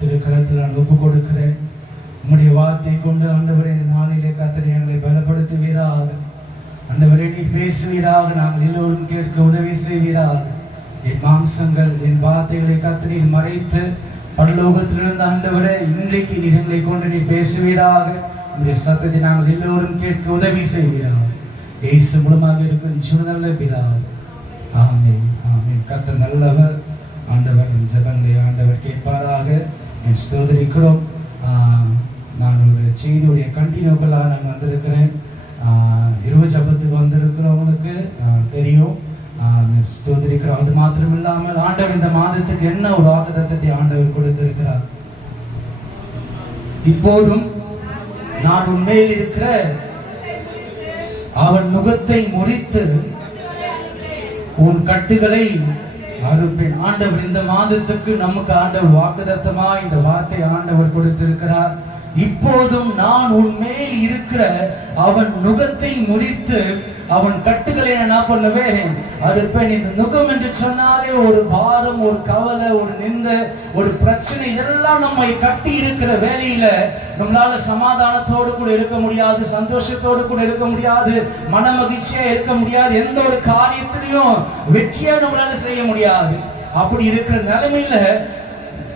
திருக்கரத்தில் நான் ஒப்பு கொடுக்கிறேன். உம்முடைய வார்த்தை கொண்டு ஆண்டவரே இந்த நாளிலே கர்த்தர் எங்களை பலப்படுத்துவீராக. ஆண்டவரே நீர் பேசுவீராக, நாங்கள் எல்லோரும் கேட்க உதவி செய்வீராக. என் மாம்சங்கள் என் வார்த்தைகளை கர்த்தர் மறைத்து பரலோகத்திலிருந்து ஆண்டவரே இன்றைக்கு நீர் எங்களை கொண்டு நீர் பேசுவீராக. உங்களுடைய சத்தத்தை நாங்கள் எல்லோரும் கேட்க உதவி செய்வீராக. இயேசு மூலமாக இருக்கும் ஜீவனுள்ள பிதாவே, ஆமென் ஆமென். கர்த்தர் நல்லவர். ஆண்டவர் ஜெபங்களை ஆண்டவர் கேட்பாராக. ஸ்தோத்திரிக்கிறோம். நான் ஒரு செய்தியுடைய கண்டினியூக்களாக நான் வந்திருக்கிறேன். இரவு ஜபத்துக்கு வந்திருக்கிறவங்களுக்கு தெரியும். ஸ்தோத்திரிக்கிறோம். அது மாத்திரம் இல்லாமல் ஆண்டவர் இந்த மாதத்துக்கு என்ன ஒரு வாக்குத்தத்தத்தை ஆண்டவர் கொடுத்திருக்கிறார். இப்போதும் நான் உண்மையில் இருக்கிற அவன் முகத்தை முறித்து உன் கட்டுகளை அறுப்பேன். ஆண்டவர் இந்த மாதத்துக்கு நமக்கு ஆண்டவர் வாக்குத்தத்தமா இந்த வார்த்தை ஆண்டவர் கொடுத்திருக்கிறார். இப்போதும் நான் உன்மேல் இருக்கிற அவன் நுகத்தை முறித்து அவன் கட்டுகளை என்ன பண்ணுவேன், அறுப்பேன். இந்த நுகம் என்று சொன்னாலே ஒரு பாரம், ஒரு கவலை, ஒரு நிந்த, ஒரு பிரச்சனை, இதெல்லாம் நம்மை கட்டி இருக்கிற வேலையில நம்மளால சமாதானத்தோடு கூட இருக்க முடியாது, சந்தோஷத்தோடு கூட இருக்க முடியாது, மன மகிழ்ச்சியா இருக்க முடியாது, எந்த ஒரு காரியத்திலையும் வெற்றியா நம்மளால செய்ய முடியாது. அப்படி இருக்கிற நிலைமையில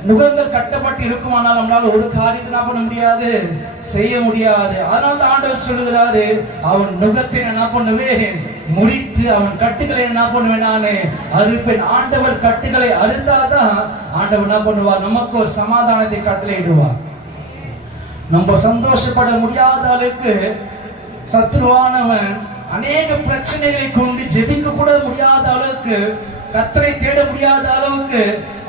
நுகங்கள் கட்டப்பட்டு இருக்குமானால் நம்மளால ஒரு காரியத்தை என்ன பண்ண முடியாது, செய்ய முடியாது. அதனால தான் ஆண்டவர் சொல்லுகிறாரு, அவன் நுகத்தை என்ன பண்ணுவேன், முறித்து அவன் கட்டுகளை என்ன பண்ணுவேன், நானு அறுப்பேன். ஆண்டவர் கட்டுகளை அறுத்தாதான் ஆண்டவர் என்ன பண்ணுவார், நமக்கு ஒரு சமாதானத்தை கட்டளையிடுவார். நம்ம சந்தோஷப்பட முடியாத அளவுக்கு சத்துருவானவன் அநேக பிரச்சனைகளை கொண்டு ஜெபிக்க கூட முடியாத அளவுக்கு, கர்த்தரை தேட முடியாத அளவுக்கு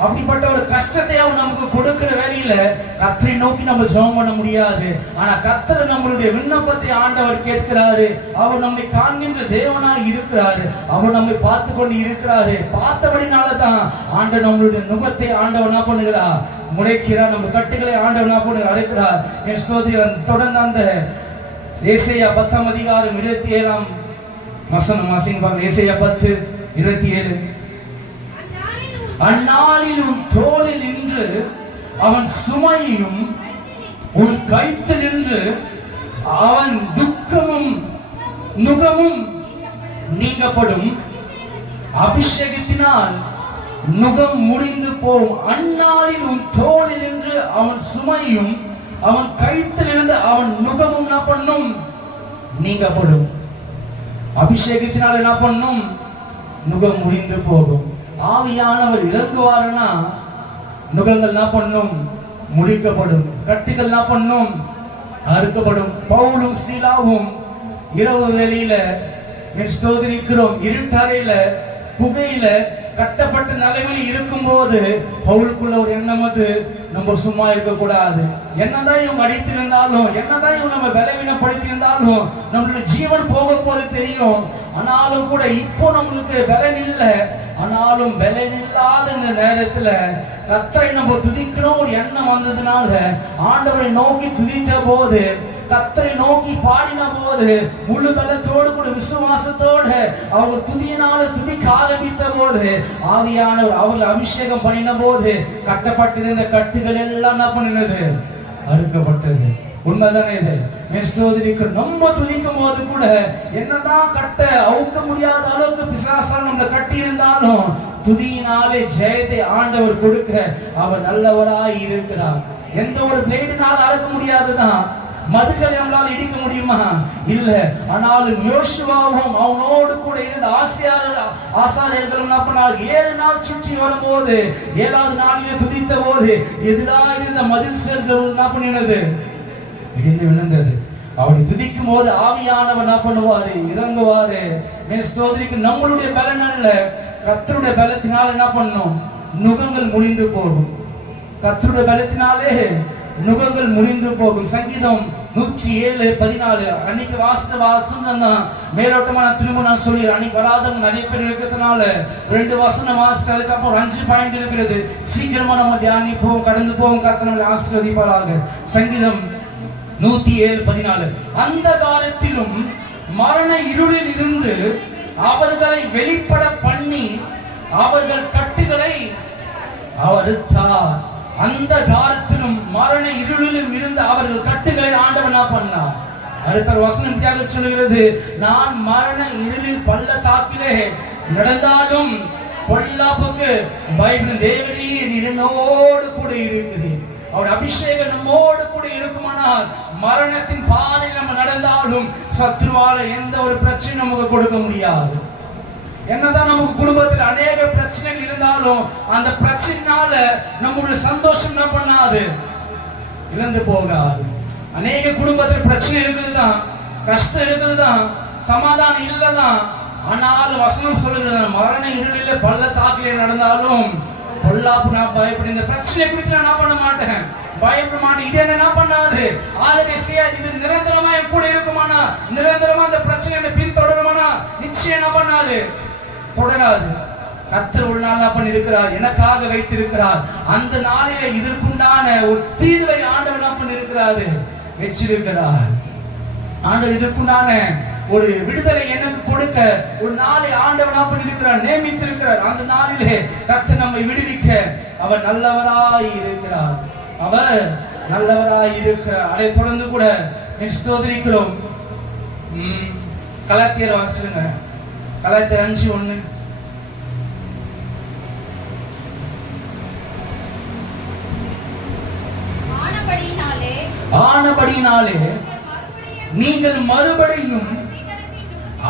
அப்படிப்பட்ட ஒரு கஷ்டத்தை அவன் நமக்கு கொடுக்கிற வேலையில கர்த்தரை நோக்கி நம்ம ஜெபம் பண்ண முடியாது. ஆனா கர்த்தர் நம்மளுடைய விண்ணப்பத்தை ஆண்டவர் கேட்கிறாரு. அவர் நம்மை காண்கின்ற தேவனாய் இருக்கிறாரு. அவர் நம்மை பார்த்து கொண்டு இருக்கிறாரு. பார்த்தபடினாலதான் ஆண்டவர் நம்மளுடைய நுகத்தை ஆண்டவர் என்ன பண்ணுகிறார், முளைக்கிறார். நம்ம கட்டுகளை ஆண்டவர் என்ன பண்ணுகிறார், அழைக்கிறார். என் ஸ்தோத்திரம். தொடர்ந்து அந்த ஏசாயா 10ஆம் அதிகாரம் 27ஆம் வசனம் வாசிங்க. ஏசாயா 10:27. அந்நாளில் உன் தோளில் நின்று அவன் சுமையும் உன் கைத்தில் நின்று அவன் துக்கமும் நுகமும் நீங்கப்படும். அபிஷேகத்தினால் நுகம் முடிந்து போகும். அந்நாளில் உன் தோளில் நின்று அவன் சுமையும் அவன் கைத்தில் இருந்து அவன் நுகமும் என்ன பண்ணும், நீங்கப்படும். அபிஷேகத்தினால் என்ன பண்ணும், நுகம் முடிந்து போகும். ஆவியானவர் இறங்குவாருன்னா நுகங்கள் என்ன பண்ணும், முடிக்கப்படும். கட்டுகள் என்ன பண்ணும், அறுக்கப்படும். பவுலும் சீலாவும் இரவு வேளையில ஸ்தோத்திரிக்கிறோம், இருட்டறையில புகையில கட்டப்பட்ட நிலைமையில் இருக்கும் போது பவுலுக்குள்ள ஒரு எண்ணம், அது நம்ம சும்மா இருக்க கூடாது. என்னதான் இவங்க அடித்திருந்தாலும், என்னதான் இவங்க நம்ம பலவீனப்படுத்தியிருந்தாலும், நம்மளுடைய ஜீவன் போக போது தெரியும். ஆனாலும் கூட இப்போ நம்மளுக்கு பலன் இல்லை. ஆனாலும் பலன் இல்லாத இந்த நேரத்துல கர்த்தரை நம்ம துதிக்கணும் ஒரு எண்ணம் வந்ததுனால ஆண்டவரை நோக்கி துதித்த போது, கர்த்தரை நோக்கி பாடின போது, முழு பலத்தோடு கூட விசுவாசத்தோடு அவர் துதியினால துதிக்க ஆரம்பித்த போது, ஆவியானவர் அவர்கள் அபிஷேகம் பண்ணின போது கட்டப்பட்டிருந்த கட்டுகள் எல்லாம் என்ன பண்ணினது, அறுக்கப்பட்டது. உண்மைதானே இது? நம்ம துதிக்கும் போது கூட என்னதான் கட்ட அவுக்க முடியாத அளவுக்கு பிசாசால் நம்ம கட்டி இருந்தாலும் துதியினாலே ஜெயத்தை ஆண்டவர் கொடுக்க அவர் நல்லவராய் இருக்கிறார். எந்த ஒரு பிளேடினால அடக்க முடியாதுதான். மதுக்களை நம்மளால் இடிக்க முடியுமா? இல்ல. ஆனாலும் யோசுவாவும் அவனோடு கூட இருந்த ஆசாரியர்களும் 7 நாள் சுற்றி வரும்போது 7வது நாளிலே துதித்த போது எதிராக இருந்த மதில் சேர்ந்தவர்கள் என்ன பண்ணினது, இடிந்து விழுந்தது. அவனை துதிக்கும் போது ஆவியானவர் என்ன பண்ணுவாரு, இறங்குவாரு. ஸ்தோத்திரிக்கு நம்மளுடைய பலன் அல்ல, கர்த்தருடைய பலத்தினால என்ன பண்ணும், நுகங்கள் முடிந்து போகும். கர்த்தருடைய பலத்தினாலே நுகங்கள் முடிந்து போகும். சங்கீதம் 107:14 அன்னைக்கு வாசனம் தான் மேலோட்டமா நான் திரும்ப நான் சொல்லி, அன்னைக்கு வராதவங்க நிறைய பேர் இருக்கிறதுனால 2 வசனம் வாசிச்சு அதுக்கப்புறம் 5 பாயிண்ட் இருக்கிறது. சீக்கிரமா நம்ம தியானிப்போம், கடந்து போவோம். கர்த்தர் நம்மை ஆசீர்வதிப்பாராக. சங்கீதம் 107:14 அந்த காலத்திலும் மரண இருளில் இருந்து அவர்களை வெளிப்பட பண்ணி அவர்கள் கட்டுகளை அறுத்தார். அந்த காலத்திலும் மரண இருளிலும் இருந்த அவர்கள் கட்டுகளை ஆண்டவன் என்ன பண்ணார்? அடுத்த வசனம் தியாக சொல்லுகிறது, நான் மரண இருளில் பள்ளத்தாக்கிலே நடந்தாலும் பொல்லாப்புக்கு பயப்படும், தேவரே நீர் என்னோடு கூட இருக்கிறேன். அவர் அபிஷேகம் நம்மோடு கூட இருக்குமானால் மரணத்தின் பாதையில் நம்ம நடந்தாலும் சத்ருவால எந்த ஒரு பிரச்சனை நமக்கு கொடுக்க முடியாது. என்னதான் நமக்கு குடும்பத்தில் அநேக பிரச்சனைகள் இருந்தாலும் அந்த பிரச்சனைனால நம்முடைய சந்தோஷம் என்ன பண்ணாது, இழந்து போகாது. அநேக குடும்பத்தில் பிரச்சனை இருக்குதுதான், கஷ்டம் இருக்குதுதான், சமாதானம் இல்லதான். ஆனாலும் வசனம் சொல்லுகிறது, மரண இருளில பள்ளத்தாக்கிலே நடந்தாலும் பொல்லாப்பு நான் பயப்பட, இந்த பிரச்சனை குறித்து நான் என்ன பண்ண மாட்டேன், பயப்பட மாட்டேன். இது என்ன பண்ணாது, ஆளுகை செய்யாது. இது நிரந்தரமா என் கூட இருக்குமானா, நிரந்தரமா அந்த பிரச்சனை பின்தொடருமானா நிச்சயம் என்ன பண்ணாது, தொடராது. கர்த்தர் ஒரு நாள் அப்பன் இருக்கிறார், எனக்காக வைத்திருக்கிறார். அந்த நாளிலே இதற்குண்டான ஒரு தீர்வை ஆண்டவர் அப்பன் இருக்கிறாரு, வச்சிருக்கிறார். ஆண்டவர் இதற்குண்டான ஒரு விடுதலை எனக்கு கொடுக்க ஒரு நாளை ஆண்டவர் அப்பன் இருக்கிறார், நியமித்திருக்கிறார். அந்த நாளிலே கர்த்தர் நம்மை விடுவிக்க அவர் நல்லவராய் இருக்கிறார், அவர் நல்லவராய் இருக்கிறார். அதை தொடர்ந்து கூட ஸ்தோத்திரிக்கிறோம். கலாத்தியர் வாசிங்க, கலாத்தியர் 5:1. ஆனபடியினாலே நீங்கள் மறுபடியும்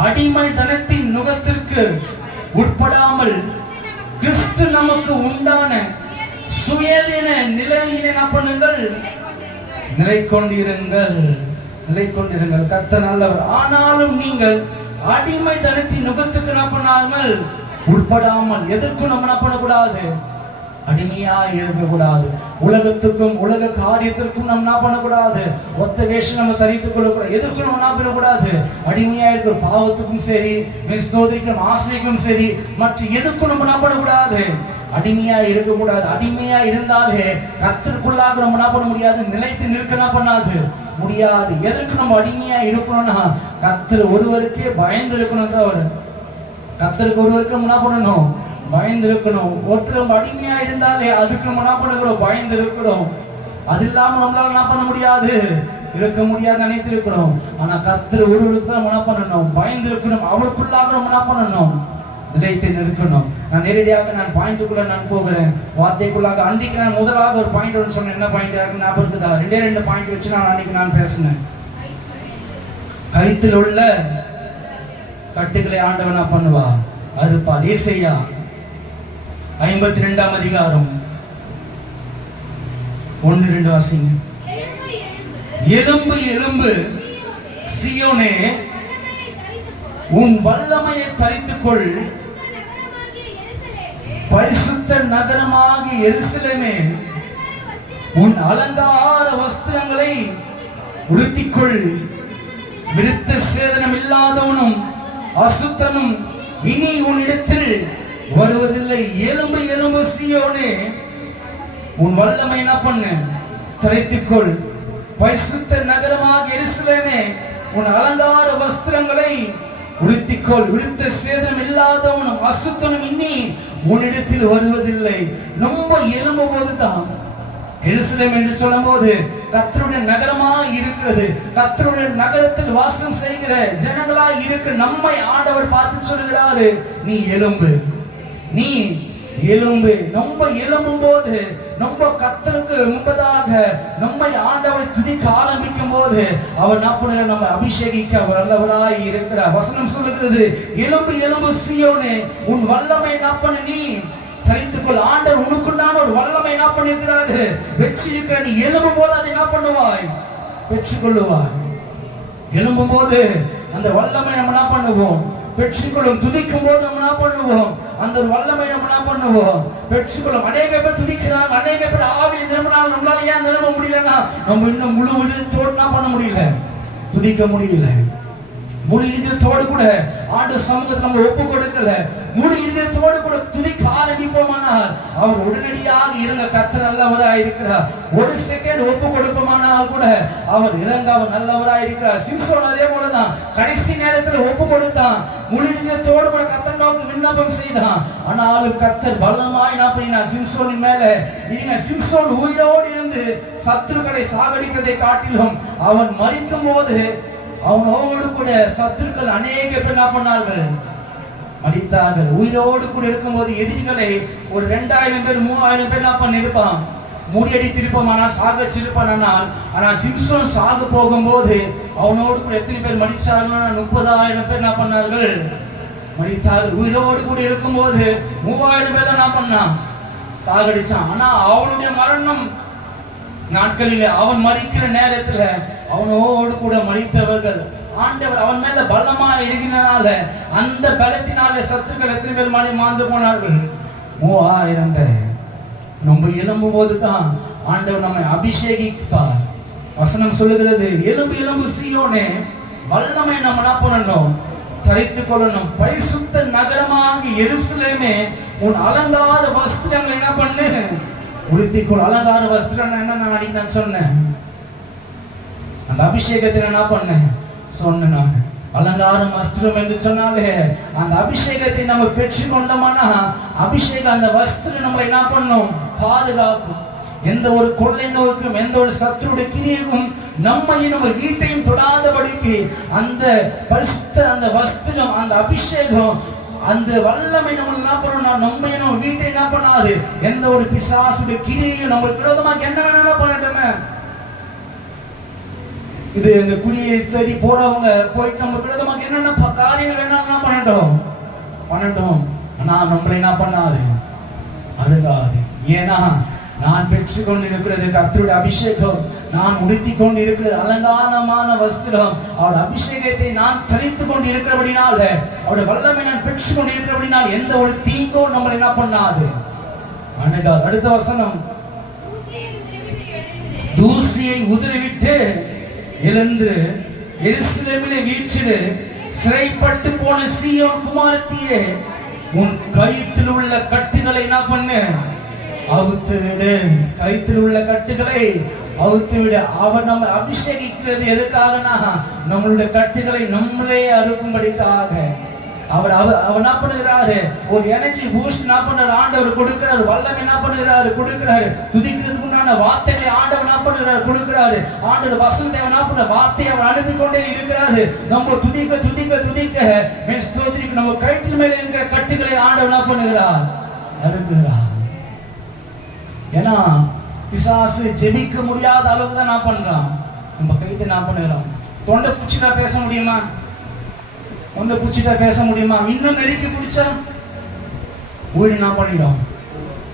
அடிமைத்தனத்தின் நுகத்திற்கு உட்படாமல் கிறிஸ்து நமக்கு உண்டான சுயதீன நிலையிலே என்ன பண்ணுங்கள், நிலை கொண்டிருங்கள், நிலை கொண்டிருங்கள். கர்த்தர் நல்லவர். ஆனாலும் நீங்கள் அடிமைத்தனத்தின் நுகத்துக்கு என்ன பண்ணாமல், உட்படாமல், எதற்கும் நம்ம என்ன பண்ணக்கூடாது, அடிமையா இருக்கக்கூடாது. உலகத்துக்கும் உலக காரியத்திற்கும் நம்ம என்ன பண்ணக்கூடாது, ஒத்த வேஷம் நம்ம தரித்துக் கொள்ளக்கூடாது. எதற்கும் நம்ம என்ன பண்ணக்கூடாது, அடிமையா இருக்கிற பாவத்துக்கும் சரி, ஸ்தோத்திரிக்கும் ஆசைக்கும் சரி, மற்ற எதுக்கும் நம்ம என்ன பண்ணக்கூடாது, அடிமையா இருக்கக்கூடாது. அடிமையா இருந்தாலே கர்த்தருக்குள்ளாக நம்ம என்ன பண்ண முடியாது, நிலைத்து நிற்க என்ன பண்ணாது முடியாது. எதற்கு நம்ம அடிமையா இருக்கணும்னா, கர்த்தர் ஒருவருக்கே பயந்து இருக்கணும்ன்ற ஒரு, கர்த்தருக்கு ஒருவருக்கு என்ன பண்ணணும், பயந்து இருக்கணும். ஒருத்தர் அடிமையா இருந்தாலே அதுக்கு நம்ம என்ன பண்ணுகிறோம், பயந்து இருக்கிறோம். அது இல்லாம நம்மளால என்ன பண்ண முடியாது, இருக்க முடியாது, நினைத்து இருக்கிறோம். ஆனா கர்த்தர் ஒருவருக்கு நம்ம என்ன பண்ணணும், பயந்து இருக்கணும். அவருக்குள்ளாக நம்ம என்ன பண்ணணும், நிலைத்து நிற்கணும். நான் நேரடியாக நான் பாயிண்ட்டுக்குள்ள நான் போகிறேன், வார்த்தைக்குள்ளாக. அன்றைக்கு நான் முதலாக ஒரு பாயிண்ட் சொன்னேன். என்ன பாயிண்ட் ஞாபகம் இருக்குதா? 2 பாயிண்ட் வச்சு நான் அன்னைக்கு நான் பேசினேன். கயிற்றில் உள்ள கட்டுகளை ஆண்டவனா பண்ணுவா, அறுப்பார். ஏசாயா 52 அதிகாரம் 1-2 வாசிங்க. எலும்பு எலும்பு சீயோனே, உன் வல்லமையை தரித்துக்கொள், பரிசுத்த நகரமாகிய எருசலேமே உன் அலங்கார வஸ்திரங்களை உடுத்திக்கொள். விருத்த சேதனம் இல்லாதவனும் அசுத்தனும் இனி உன்னிடத்தில் வருவதில்லை. எலும்பு எலும்பு சீயோனே, உன் வல்லமை என்ன பண்ணு, தரித்துக்கொள். பரிசுத்த நகரமாக எருசலேமே உன் அலங்கார வஸ்திரங்களை உடுத்திக்கொள். விருத்த சேதனம் இல்லாதவனும் அசுத்தனும் இனி உன்னிடத்தில் வருவதில்லை. ரொம்ப எலும்பு போதுதான் எருசலேம் என்று சொல்லும் போது கர்த்தருடைய நகரமா இருக்கிறது. கர்த்தருடைய நகரத்தில் வாசம் செய்கிற ஜனங்களா இருக்கிற நம்மை ஆண்டவர் பார்த்து சொல்கிறாரு, நீ எலும்பு, நீ எலும்பு. நம்ம எலும்பும் போது நம்ம கர்த்தருக்கு முன்பதாக நம்மை ஆண்டவர் துதிக்க ஆரம்பிக்கும் போது அவர் நம்ம அபிஷேகிக்க அவர் நல்லவராய் இருக்கிறார். வசனம் சொல்லுகிறது, எலும்பு எலும்பு சீயோனே, உன் வல்லமை என்ன நீ தரித்துக்கொள். ஆண்டவர் உனக்குண்டான ஒரு வல்லமை என்ன பண்ணிருக்கிறாரு, வச்சிருக்க. நீ எழும்பும் போது அதை என்ன பண்ணுவாய், பெற்றுக்கொள்ளுவாய். எழும்பும் போது அந்த வல்லமை நம்ம என்ன பண்ணுவோம், பெற்றுக்கொள்ளும். துதிக்கும் போது நம்ம என்ன பண்ணுவோம், அந்த ஒரு வல்லமை நம்ம என்ன பண்ணுவோம், பெற்றுக்கொள்ளும். அநேக பேர் துதிக்கிறாங்க, அநேக பேர் ஆவியில் நிரம்பினாலும் நம்மளால ஏன் நிரம்ப முடியலன்னா, நம்ம இன்னும் முழு விடுதோடு என்ன பண்ண முடியல, துதிக்க முடியல. முழு இதயத்தோடு கூட ஆண்டு சமூகத்தை நம்ம ஒப்பு கொடுக்கல, முழு இதயத்தோடு கூட துதிக்க ஆரம்பிப்போமானால் அவர் உடனடியாக இருங்க கர்த்தர் நல்லவராய் இருக்கிறார். ஒரு செகண்ட் ஒப்பு கொடுப்போமானால் கூட அவர் இறங்க அவர் நல்லவராய் இருக்கிறார். சிம்சோன் அதே போலதான் கடைசி நேரத்தில் ஒப்பு கொடுத்தான், முழு இதயத்தோடு கூட கர்த்தர் நோக்கி விண்ணப்பம் செய்தான். ஆனாலும் கர்த்தர் பலமாய் என்ன பண்ணினார் சிம்சோனின் மேல. நீங்க சிம்சோன் உயிரோடு இருந்து சத்துருக்களை சாகடிக்கிறதை காட்டிலும் அவன் மரிக்கும் போது அவனோடு கூட சத்துருக்கள் அநேக பேர் என்ன பண்ணார்கள், மரித்தார்கள். உயிரோடு கூட இருக்கும்போது எதிரிகளை ஒரு 2000 பேர் 3000 பேர் என்ன பண்ணிருப்பான், முறியடித்திருப்பான், ஆனால் சாகச்சிருப்பான். ஆனால் சிம்சோன் சாக போகும்போது அவனோடு கூட எத்தனை பேர் மரிச்சார்கள், 30,000 பேர் என்ன பண்ணார்கள், மரித்தார்கள். உயிரோடு கூட இருக்கும்போது 3000 பேர் தான் என்ன பண்ணான், சாகடிச்சான். ஆனா அவனுடைய மரணம் நாட்களில் அவன் மரிக்கிற நேரத்துல அவனோடு கூட மரித்தவர்கள் ஆண்டவர் அவன் மேல பலமா இருக்கிறனால அந்த பலத்தினால சத்துக்கள் எத்தனை பேர் மாண்டு போனார்கள், 3000 பேர். நம்ம எழும்பும் போதுதான் ஆண்டவர் நம்மை அபிஷேகிப்பார். வசனம் சொல்லுகிறது, எலும்பு எலும்பு சீயோனே வல்லமை நம்ம என்ன பண்ணணும், தரித்துக் கொள்ளணும். பரிசுத்த நகரமாக எருசலேமே உன் அலங்கார வஸ்திரங்களை என்ன பண்ணு, உடுத்திக்கொள். அலங்கார வஸ்திரம் என்ன நான் அன்னைக்கு நான் சொன்னேன், அந்த அபிஷேகத்தில் என்ன பண்ணேன் சொன்னேன் நான். அலங்காரம் வஸ்திரம் என்று சொன்னாலே அந்த அபிஷேகத்தை நம்ம பெற்றுக்கொண்டோம்னா அபிஷேகம் அந்த வஸ்திரம் நம்மளை என்ன பண்ணும், பாதுகாக்கும். எந்த ஒரு கொள்ளை நோய்க்கும் எந்த ஒரு சத்துருடைய கிரியைக்கும் நம்மையும் நம்ம வீட்டையும் தொடாதபடிக்கு அந்த பரிசுத்த அந்த வஸ்திரம் அந்த அபிஷேகம் அந்த வல்லமை நம்ம என்ன பண்ணணும், நம்மையும் நம்ம வீட்டை என்ன பண்ணாது, எந்த ஒரு பிசாசுடைய கிரியையும் நம்மளுக்கு விரோதமாக என்ன வேணாலும் பண்ணட்டுமே. இது இந்த குடியை தேடி போறவங்க போயிட்டு நம்ம விரோதமாக என்னென்ன காரியங்கள் வேணாலும் பண்ணட்டும். ஆனா நம்மளை என்ன பண்ணாது, அழுகாது. ஏன்னா நான் பெற்றுக்கொண்டு இருக்கிறது கர்த்தருடைய அபிஷேகம், நான் உடுத்தி கொண்டு இருக்கிறது அலங்காரமான வஸ்திரம். அவருடைய அபிஷேகத்தை நான் தரித்து கொண்டு இருக்கிறபடினால அவருடைய வல்லமை நான் பெற்றுக்கொண்டு இருக்கிறபடினால் எந்த ஒரு தீங்கோ நம்மளை என்ன பண்ணாது, அணுகாது. அடுத்த வசனம், தூசியை உதறிவிட்டு எழுந்து எருசலேமிலே வீற்றிடு, சிறைப்பட்டு போன சீயோன் குமாரத்தியே உன் கயிற்றில் உள்ள கட்டுகளை என்ன பண்ணு, அவுத்து விடு. கயிற்றில் உள்ள கட்டுகளை அவுத்து விடு. அவர் நம்ம அபிஷேகிக்கிறது எதுக்காகனா நம்மளுடைய கட்டுகளை நம்மளே அறுக்கும்படிக்காக. அவர் என்ன பண்ணுகிறாரு, ஒரு எனர்ஜி பூஸ்ட் என்ன பண்றாரு ஆண்டவர் கொடுக்கிறாரு, வல்லமை என்ன பண்ணுகிறாரு கொடுக்கிறாரு, துதிக்கிறதுக்கு உண்டான வார்த்தைகளை ஆண்டவர் என்ன பண்ணுகிறாரு கொடுக்கிறாரு. ஆண்டவர் வசனத்தை என்ன பண்ற வார்த்தையை அவர் அனுப்பி கொண்டே இருக்கிறாரு. நம்ம துதிக்க துதிக்க துதிக்க ஸ்தோத்திரிக்கு நம்ம கயிற்றில் மேல இருக்கிற கட்டுகளை ஆண்டவர் என்ன பண்ணுகிறார், அறுக்கிறார். ஏன்னா பிசாசு ஜெபிக்க முடியாத அளவுக்கு தான் நான் பண்றான். நம்ம கைத்தை என்ன பண்ணுகிறோம், தொண்டை பூச்சிட்டா பேச முடியுமா, தொண்டை பூச்சிட்டா பேச முடியுமா, இன்னும் நெருக்கி பிடிச்சா ஊழி நான் பண்ணிடும்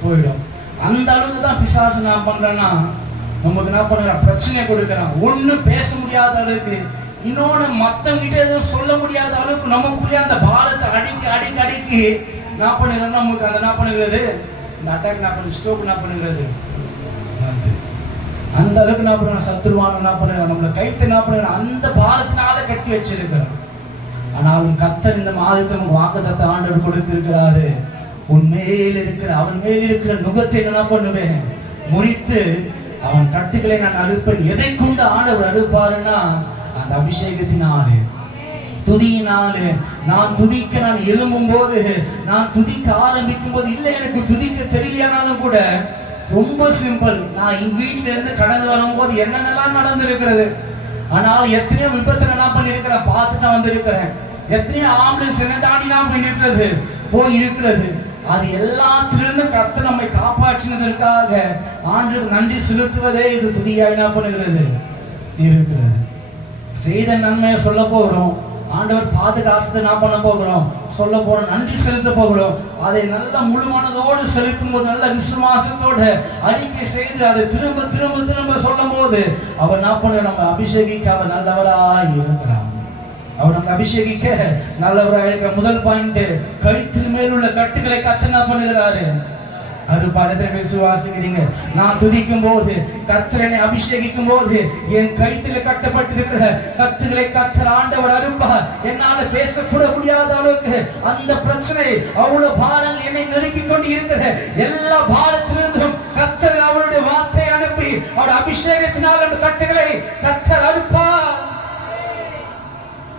போயிடும். அந்த அளவுக்கு தான் பிசாசு நான் பண்றேன்னா நமக்கு என்ன பண்ணுறான், பிரச்சனை கொடுக்குறான். ஒண்ணு பேச முடியாத அளவுக்கு, இன்னொன்னு மத்தவங்கிட்ட எதுவும் சொல்ல முடியாத அளவுக்கு நமக்குள்ளே அந்த பாரத்தை அடிக்கி அடிக்கி அடிக்கி என்ன பண்ணுறோம், நமக்கு அந்த என்ன பண்ணுகிறது, இந்த அட்டாக் என்ன பண்ணு, ஸ்ட்ரோக் என்ன பண்ணுகிறது, அந்த அளவுக்கு என்ன பண்ணுற சத்துருவான என்ன பண்ணுற நம்மளை கைத்து என்ன பண்ணுற அந்த பாரத்தினால கட்டி வச்சிருக்கிறோம். ஆனாலும் கர்த்தர் இந்த மாதத்தை வாக்குத்தத்த ஆண்டவர் கொடுத்திருக்கிறாரு. உன் மேல் இருக்கிற அவன் மேல் இருக்கிற நுகத்தை என்ன பண்ணுவேன், முறித்து அவன் கட்டுகளை நான் அறுப்பேன். எதை கொண்டு ஆண்டவர் அறுப்பாருன்னா அந்த அபிஷேகத்தினாலே, துதியினாலே. நான் துதிக்க நான் எழும்பும் போது, நான் துதிக்க ஆரம்பிக்கும் போது, இல்லை எனக்கு துதிக்க தெரியலையானாலும் கூட ரொம்ப சிம்பிள். நான் எங்க வீட்டுல இருந்து கடந்து வரும்போது என்னென்னலாம் நடந்திருக்கிறது. ஆனால் எத்தனையோ விபத்துல என்ன பண்ணிருக்கிறேன், பார்த்துட்டு நான் வந்திருக்கிறேன். எத்தனையோ ஆம்புலன்ஸ் என்ன தாண்டி நான் போய் இருக்கிறது. அது எல்லாத்திலிருந்து கர்த்தர் நம்மை காப்பாற்றினதற்காக ஆண்டவருக்கு நன்றி செலுத்துவதே இது துதியா என்ன பண்ணுகிறது இருக்கிறது. செய்த நன்மையை சொல்ல போகிறோம், ஆண்டவர் பாதுகாத்து என்ன பண்ண போகிறோம் சொல்ல போறோம், நன்றி செலுத்த போகிறோம். அதை நல்ல முழு மனதோடு செலுத்தும் போது, நல்ல விசுவாசத்தோடு அறிக்கை செய்து அதை திரும்ப திரும்ப திரும்ப சொல்லும் போது அவர் என்ன பண்ண நம்ம அபிஷேகிக்க அவர் நல்லவராய் இருக்கிறார். அவர் நம்ம அபிஷேகிக்க நல்லவராய் இருக்கிற முதல் பாயிண்ட், கயிற்றின் மேல் உள்ள கட்டுகளை கர்த்தர் என்ன பண்ணுகிறாரு அது பலத்தை விசுவாசிக்கிறீங்க. நான் துதிக்கும் போது, கர்த்தரை அபிஷேகிக்கும் போது, என் கைத்தில கட்டப்பட்டிருக்கிற கத்துகளை கர்த்தர் ஆண்டவர் அறுப்பார். என்னால பேசக்கூட முடியாத அளவுக்கு அந்த பிரச்சனை, அவ்வளவு பாரங்கள் என்னை நெருக்கிக் கொண்டு இருக்கிற எல்லா பாரத்திலிருந்தும் கர்த்தர் அவருடைய வார்த்தை அனுப்பி அவர் அபிஷேகத்தினால் அந்த கட்டுகளை கர்த்தர் அறுப்பார்.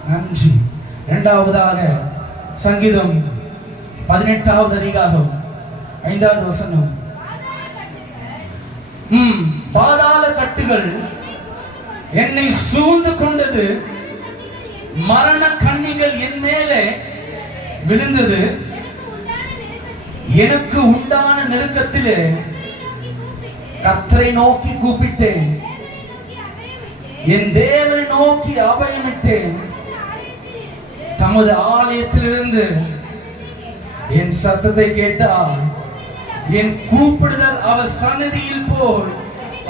நன்றி. இரண்டாவதாக சங்கீதம் 18வது அதிகாரம் 5வது வசனம். பாதாள கட்டுகள் என்னை சூழ்ந்து கொண்டது, மரண கண்ணிகள் என் மேலே விழுந்தது. எனக்கு உண்டான நெருக்கத்திலே கர்த்தரை நோக்கி கூப்பிட்டேன், என் தேவனை நோக்கி அபயமிட்டேன். தமது ஆலயத்திலிருந்து என் சத்தத்தை கேட்டார். என் கூப்பிடுதல் அவர் சன்னதியில் போல்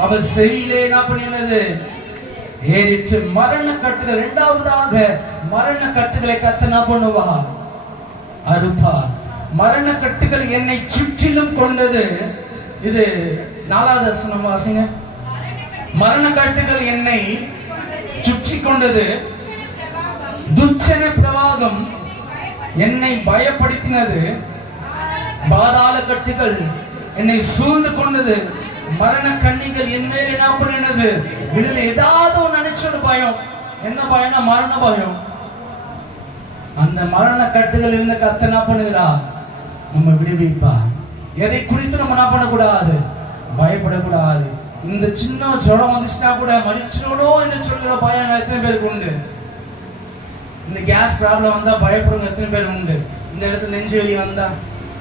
அவர் செவியிலே என்ன பண்ணினது ஏறிற்று. மரண கட்டுகள். இரண்டாவதாக மரண கட்டுகளை கர்த்தர் பண்ணுவா அறுப்பார். மரண கட்டுகள் என்னை சுற்றிலும் கொண்டது. இது 4வது வசனம் வாசிங்க. மரண கட்டுகள் என்னை சுற்றி கொண்டது, துச்சன பிரவாகம் என்னை பயப்படுத்தினது. பாதாள கட்டுகள் என்னை சூழ்ந்து கொண்டது, மரண கண்ணிகள் என் மேல் என்ன பண்ணினது விடுதலை. ஏதாவது ஒரு நினைச்சோட பயம். என்ன பயம்னா மரண பயம். அந்த மரண கட்டுகள் இருந்த கர்த்தர் என்ன பண்ணுகிறா நம்ம விடுவிப்பா. எதை குறித்து நம்ம என்ன பண்ணக்கூடாது, பயப்படக்கூடாது. இந்த சின்ன ஜுரம் வந்துச்சுன்னா கூட மறிச்சிடணும் என்று சொல்கிற பயம் எத்தனை பேருக்கு உண்டு? இந்த கேஸ் ப்ராப்ளம் வந்தா பயப்படுங்க எத்தனை பேர் உண்டு? இந்த இடத்துல நெஞ்சு வலி வந்தா,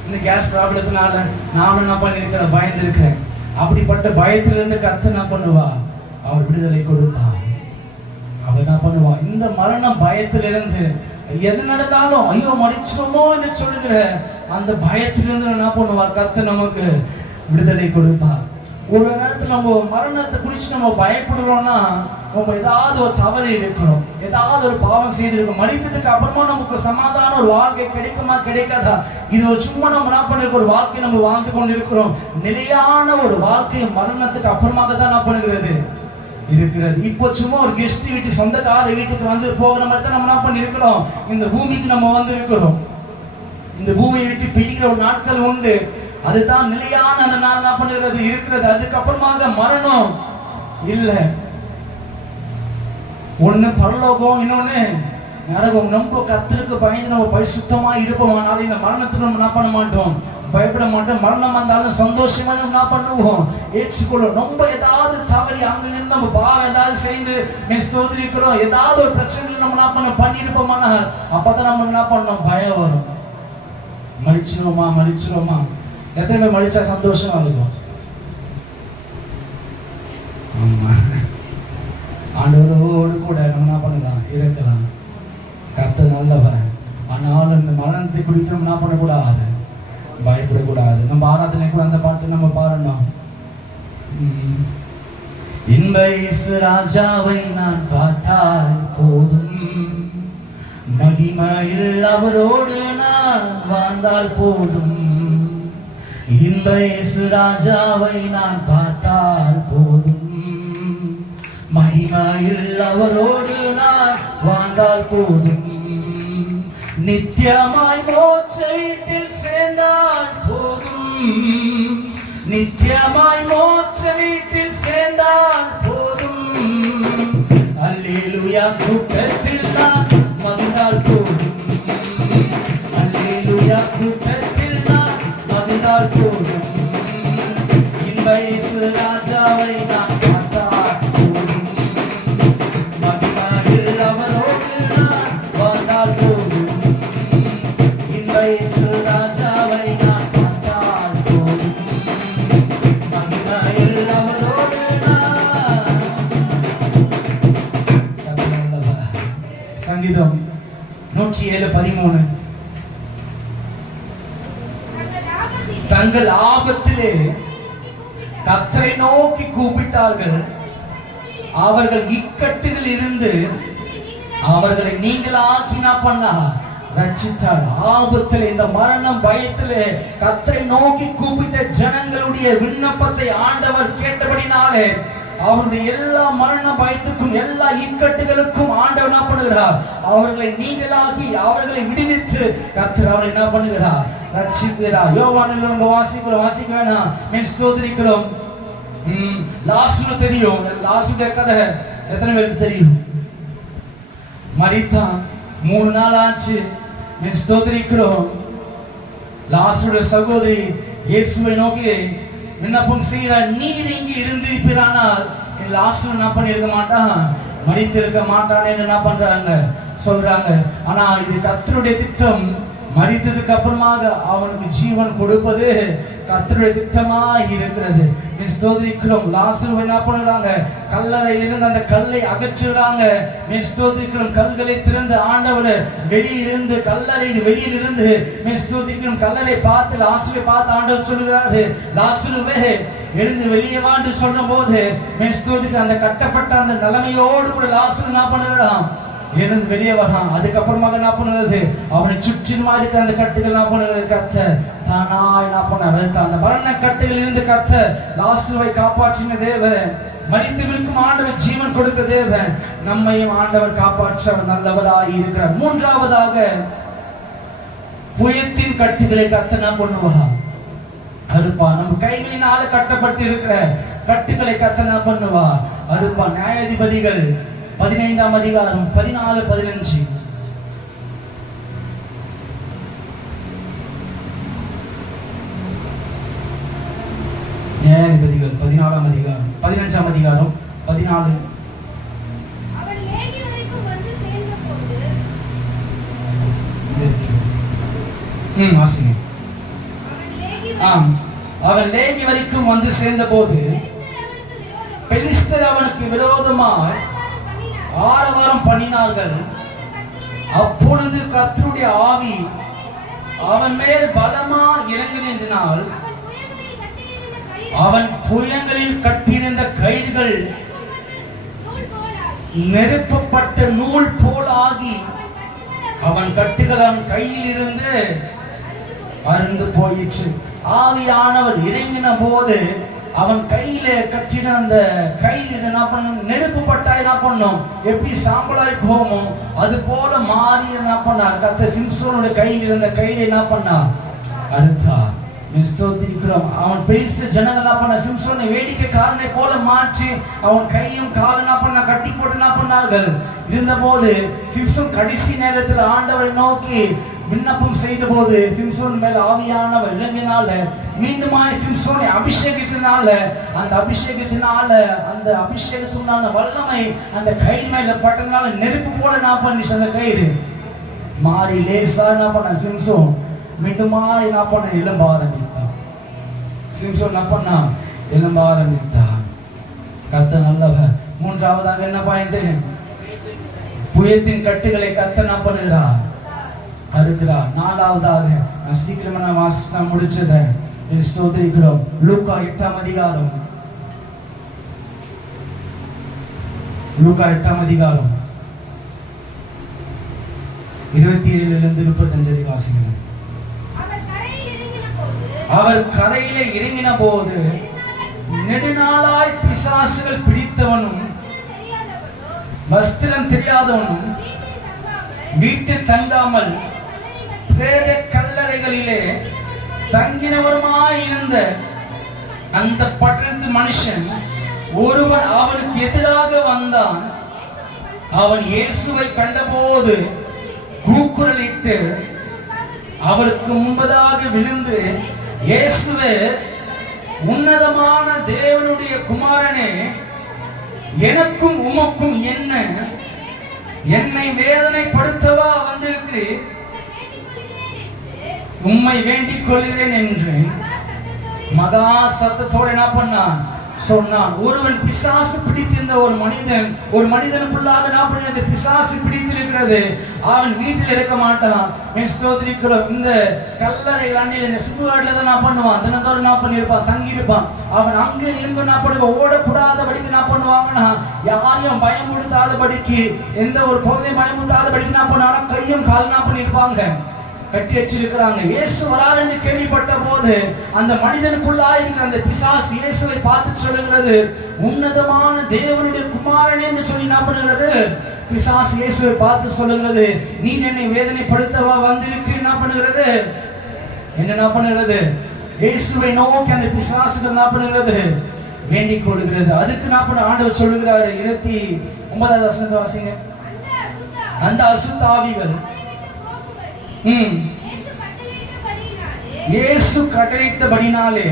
இந்த கேஸ் ப்ராப்ளத்தினால நானும் என்ன பண்ணிருக்கிறேன், பயந்து இருக்கிறேன். அப்படிப்பட்ட பயத்திலிருந்து கர்த்தர் என்ன பண்ணுவா, அவர் விடுதலை கொடுப்பா. அவர் என்ன பண்ணுவா, இந்த மரண பயத்திலிருந்து எது நடந்தாலும் ஐயோ மறிச்சிடுமோ என்று சொல்லுகிற அந்த பயத்திலிருந்து என்ன பண்ணுவார், கர்த்தர் நமக்கு விடுதலை கொடுப்பா. ஒரு நேரத்தில் நம்ம மரணத்தை குறித்து நம்ம பயப்படுறோம்னா நம்ம ஏதாவது ஒரு தவறு எடுக்கிறோம், ஏதாவது ஒரு பாவம் செய்திருக்கோம். மறித்ததுக்கு அப்புறமா நமக்கு சமாதான ஒரு வாழ்க்கை கிடைக்குமா கிடைக்காதா? இது ஒரு சும்மா நம்ம என்ன பண்ணிருக்க ஒரு வாழ்க்கை நம்ம வாழ்ந்து கொண்டு இருக்கிறோம். நிலையான ஒரு வாழ்க்கை மரணத்துக்கு அப்புறமாக தான் என்ன பண்ணுகிறது இருக்கிறது. இப்போ சும்மா ஒரு கெஸ்ட் வீட்டு சொந்தக்கார வீட்டுக்கு வந்து போகிற மாதிரி தான் நம்ம என்ன பண்ணி இருக்கிறோம். இந்த பூமிக்கு நம்ம வந்து இருக்கிறோம். இந்த பூமியை விட்டு பிரிக்கிற ஒரு நாட்கள் உண்டு. அதுதான் நிலையான அந்த நாள் என்ன பண்ணுகிறது இருக்கிறது. அதுக்கப்புறமாக மரணம் இல்லை. ஒண்ணு பரலோகம், இன்னொன்னு நரகம். நம்ம கர்த்தருக்கு பயந்து நம்ம பரிசுத்தமா இருப்போமானாலும் இந்த மரணத்துக்கு நம்ம என்ன பண்ண மாட்டோம், பயப்பட மாட்டோம். மரணம் வந்தாலும் சந்தோஷமா நம்ம என்ன பண்ணுவோம், ஏற்றுக்கொள்ளும். ரொம்ப ஏதாவது தவறி அங்கிருந்து நம்ம பாவம் ஏதாவது செய்து ஸ்தோத்திரிக்கிறோம், ஏதாவது ஒரு பிரச்சனை நம்ம என்ன பண்ண பண்ணிருப்போமானால் அப்பதான் நமக்கு என்ன பண்ணோம், பயம் வரும். மலிச்சிருவோமா மலிச்சிருவோமா? எத்தனை பேர் மலிச்சா சந்தோஷமா இருக்கும்? ஆமா, ஆண்டவரோடு கூட நம்ம என்ன பண்ணலாம், இருக்கலாம். கர்த்தர் நல்லவர். ஆனால் இந்த மரணத்தை குறித்து நம்ம என்ன பண்ணக்கூடாது, பயப்படக்கூடாது. நம்ம ஆராதனை கூட அந்த பாட்டு நம்ம பாடணும். இன்ப இயேசு ராஜாவை நான் பார்த்தால் போதும், மகிமையில் அவரோடு நான் வாழ்ந்தால் போதும். இன்ப இயேசு ராஜாவை நான் பார்த்தால் போதும், மகிமையில் அவரோடு நான் வாழ்ந்தால் போதும். நித்தியமாய் மோட்ச வீட்டில் சேர்ந்தால் போதும், நித்தியமாய் மோட்ச வீட்டில் சேர்ந்தால் போதும். அல்லேலூயா கூட்டத்தில் நான் மகிழ்ந்தால் போதும், அல்லேலூயா கூட்டத்தில் நான் மகிழ்ந்தால் போதும். இன்ப இயேசு ராஜாவை நான் பார்த்தால் போதும், மகிமையில் அவரோடு நான் வாழ்ந்தால் போதும். இன்ப இயேசு ராஜாவை நான் பார்த்தால் போதும், மகிமையில் அவரோடு நான். சங்கீதம் 107:13. தங்கள் ஆபத்திலே கர்த்தரை நோக்கி கூப்பிட்டார்கள், அவர்கள் இக்கட்டுகளில் இருந்து அவர்களை நீங்களாக்கினா பண்ணா ரட்சித்தார். ஆபத்தில் இந்த மரணம் பயத்திலே கர்த்தரை நோக்கி கூப்பிட்ட ஜனங்களுடைய விண்ணப்பத்தை ஆண்டவர் கேட்டபடினாலே அவருடைய எல்லா மரண பயத்துக்கும் எல்லா இக்கட்டுகளுக்கும் ஆண்டவர் என்ன பண்ணுகிறார்? அவர்களை நீங்களாகி அவர்களை விடுவித்து கர்த்தர் அவரை என்ன பண்ணுகிறார்? ரட்சிக்கிறார். யோவானில் நம்ம வாசிக்க வேணாம், ஸ்தோத்திரிக்கிறோம். லாஸ்ட்ல தெரியும், லாஸ்ட் கதை எத்தனை பேருக்கு தெரியும்? மரித்தான், 3 நாள் ஆச்சு. ஸ்தோத்திரிக்கிறோம். லாஸ்டோட சகோதரி இயேசுவை நோக்கி விண்ணப்பம் செய்கிறார். நீர் இங்கே இருந்திருப்பானால் லாஸ்ட் என்ன பண்ணிருக்க மாட்டான், மரித்திருக்க மாட்டானே என்ன பண்றாங்க சொல்றாங்க. ஆனா இது கர்த்தருடைய திட்டம். மரித்ததுக்கு அப்புறமாக அவனுக்கு ஜீவன் கொடுப்பது கர்த்தருடைய திட்டமா இருக்கிறது. ஸ்தோத்திரிக்கிறோம். லாஸ்டர் என்ன பண்ணுறாங்க? கல்லறையிலிருந்து அந்த கல்லை அகற்றுறாங்க. ஸ்தோத்திரிக்கிறோம். கல்களை திறந்து ஆண்டவர் வெளியிலிருந்து கல்லறை வெளியிலிருந்து ஸ்தோத்திரிக்கிறோம். கல்லறை பார்த்து லாஸ்டரை பார்த்து ஆண்டவர் சொல்லுகிறாரு, லாஸ்டருவே எழுந்து வெளியே வான்னு சொல்லும் போது ஸ்தோத்திரிக்கிற அந்த கட்டப்பட்ட அந்த நிலைமையோடு கூட லாஸ்டர் என்ன பண்ணுறான்? எழுந்து வெளியே வரான். அதுக்கப்புறமாக என்ன பண்ணுறது? அவனை சுற்றிலுமா இருக்கிற அந்த கட்டுகள் என்ன பண்ணுறது? கர்த்தர் தானா என்ன பண்ணாரு? அந்த மரண கட்டுகளில் இருந்து கர்த்தர் லாஸ்டரை காப்பாற்றின தேவன். மரித்தவருக்கும் ஆண்டவர் ஜீவன் கொடுத்த தேவன். நம்மையும் ஆண்டவர் காப்பாற்ற நல்லவராய் இருக்கிறார். மூன்றாவதாக புயத்தின் கட்டுகளை கர்த்தர் என்ன பண்ணுவா? அறுப்பா. நம்ம கைகளினால கட்டப்பட்டு இருக்கிற கட்டுகளை கர்த்தர் என்ன பண்ணுவா? அறுப்பா. நியாயாதிபதிகள் 15ஆம் அதிகாரம் 14-15. நியாயாதிபதிகள் 14ஆம் அதிகாரம் 15ஆம் அதிகாரம் 14. அவன் லேகி வரைக்கும் வந்து சேர்ந்தபோது அவன் லேகி வரைக்கும் வந்து சேர்ந்தபோது பெலிஸ்தர் அவனுக்கு விரோதமாய் ஆரவாரம் பண்ணினார்கள். அப்பொழுது கர்த்தருடைய ஆவி அவன் மேல் பலமா இறங்கினதினால் அவன் புயங்களில் கட்டியிருந்த கயிறுகள் நெருப்பப்பட்ட நூல் போல் ஆகி அவன் கட்டுகள் அவன் கையில் இருந்து அருந்து போயிற்று. ஆவியானவர் இறங்கின போது அவன் கையில கட்டின அந்த கையில் என்ன பண்ண நெருப்பு பட்டா என்ன பண்ணும்? எப்படி சாம்பலாய் போகும் அது போல மாறி என்ன பண்ணார்? கர்த்தர் சிம்சோனுடைய கையில் இருந்த கையில என்ன பண்ணார்? அறுத்தார். ஸ்தோத்திரிக்கிறோம். அவன் பேசிய ஜனங்கள் என்ன பண்ண? சிம்சோனை வேடிக்கை காரனை போல மாற்றி அவன் கையும் காலும் என்ன பண்ண கட்டி போட்டு என்ன பண்ணார்கள். இருந்த போது சிம்சோன் கடைசி நேரத்தில் ஆண்டவரை நோக்கி விண்ணப்பம் செய்த போது சிம்சோன் மேல் ஆவியானவர் இறங்கினால மீண்டுமாய் சிம்சோனை அபிஷேகத்தினால அந்த அபிஷேகத்தினால வல்லமை அந்த கயிறு மேல பட்டதுனால நெருப்பு போல நான் பண்ணிச்சு. அந்த கயிறு மாறி லேசா என்ன பண்ண? சிம்சோன் மீண்டுமாய் என்ன பண்ண? எலும்ப ஆரம்பித்தான். சிம்சோன் என்ன பண்ணா? எலும்ப ஆரம்பித்தான். கர்த்தர் நல்லவர். மூன்றாவதாக என்ன பாயிண்ட்? புயத்தின் கட்டுகளை கர்த்தர் என்ன பண்ணுகிறார்? அறுக்கிறார். நாலாவதாக நான் சீக்கிரமா வாசிச்சு முடிச்சதை ஸ்தோத்திரிக்கிறோம். லூக்கா 8ஆம் அதிகாரம் 27-35 வாசிக்கிறோம். அவர் கரையில இறங்கின போது நெடுநாளாய் பிசாசுகள் பிடித்தவனும் வஸ்திரம் தெரியாதவனும் வீட்டில் தங்காமல் பிரேத கல்லறைகளிலே தங்கினவருமாயிருந்த அந்த பட்டணத்து மனுஷன் ஒருவன் அவனுக்கு எதிராக வந்தான். அவன் இயேசுவை கண்டபோது கூக்குரலிட்டு அவருக்கு முன்பதாக விழுந்து, இயேசுவே, உன்னதமான தேவனுடைய குமாரனே, எனக்கும் உமக்கும் என்ன? என்னை வேதனைப்படுத்தவா வந்திருக்கிறேன்? உம்மை வேண்டிக் கொள்கிறேன் என்று மகா சத்தத்தோடு என்ன பண்ணான்? சொன்னான். ஒருவன் பிசாசு பிடித்திருந்த ஒரு மனிதனுக்குள்ளாக என்ன பண்ணினது? பிசாசு பிடித்திருக்கிறது. அவன் வீட்டில் இருக்க மாட்டான். ஸ்தோத்திரிக்கிறோம். இந்த கல்லறை அண்ணில் இந்த சுடுகாடுல தான் நான் பண்ணுவான். தினத்தோடு நான் பண்ணியிருப்பான், தங்கி இருப்பான். அவன் அங்கு இங்கு நான் பண்ணுவான். ஓடக்கூடாதபடிக்கு நான் பண்ணுவாங்கன்னா, யாரையும் பயமுடுத்தாதபடிக்கு, எந்த ஒரு குழந்தையும் பயமுடுத்தாதபடிக்கு நான் பண்ணுவாங்க. கையும் கால் நான் பண்ணியிருப்பாங்க, கட்டி வச்சிருக்கிறாங்க. இயேசு வரார் என்று கேள்விப்பட்ட போது அந்த மனிதனுக்குள்ளாக இருக்கிற அந்த பிசாசு இயேசுவை பார்த்து சொல்லுகிறது, உன்னதமான தேவனுடைய குமாரன் என்று சொல்லி என்ன பண்ணுகிறது? பிசாசு இயேசுவை பார்த்து சொல்லுகிறது, நீ என்னை வேதனைப்படுத்தவா வந்திருக்கு? என்ன பண்ணுகிறது? என்ன பண்ணுகிறது? இயேசுவை நோக்கி அந்த பிசாசுகள் என்ன பண்ணுகிறது? வேண்டிக் கொள்கிறது. அதுக்கு என்ன பண்ண ஆண்டவர் சொல்லுகிறாரு. 29வது வசனத்தை வாசிங்க. அந்த அசுத்தாவிகள் இயேசு கட்டளையிட்டபடினாலே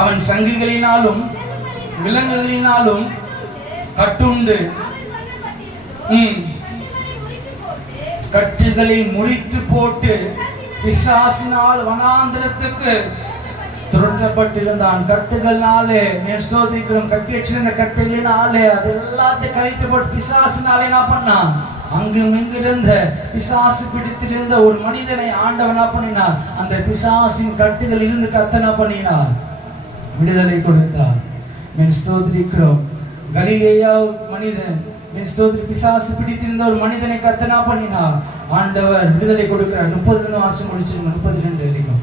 அவன் சங்கிலிகளினாலும் விலங்குகளினாலும் கட்டுண்டு கட்டுகளை முறித்து போட்டு பிசாசினால் வனாந்திரத்துக்கு துரத்தப்பட்டிருந்தான். கட்டுகள்னாலே ஸ்தோத்திரிக்கிறோம். கட்டி வச்சிருந்த கட்டுகளினாலே அது எல்லாத்தையும் கழித்து போட்டு பிசாசினாலே என்ன பண்ணான்? அங்கும் இங்கிருந்த பிசாசு பிடித்திருந்த ஒரு மனிதனை ஆண்டவன் என்ன பண்ணினார்? அந்த பிசாசின் கட்டுகள் இருந்து கத்தனை பண்ணினார், விடுதலை கொடுத்தார். ஸ்தோத்திரிக்கிறோம். கலிலேயா மனிதன் பிசாசு பிடித்திருந்த ஒரு மனிதனை கத்தனா பண்ணினார். ஆண்டவர் விடுதலை கொடுக்கிறார். 30 வாசம் முடிச்சிருங்க. 32 வரைக்கும்.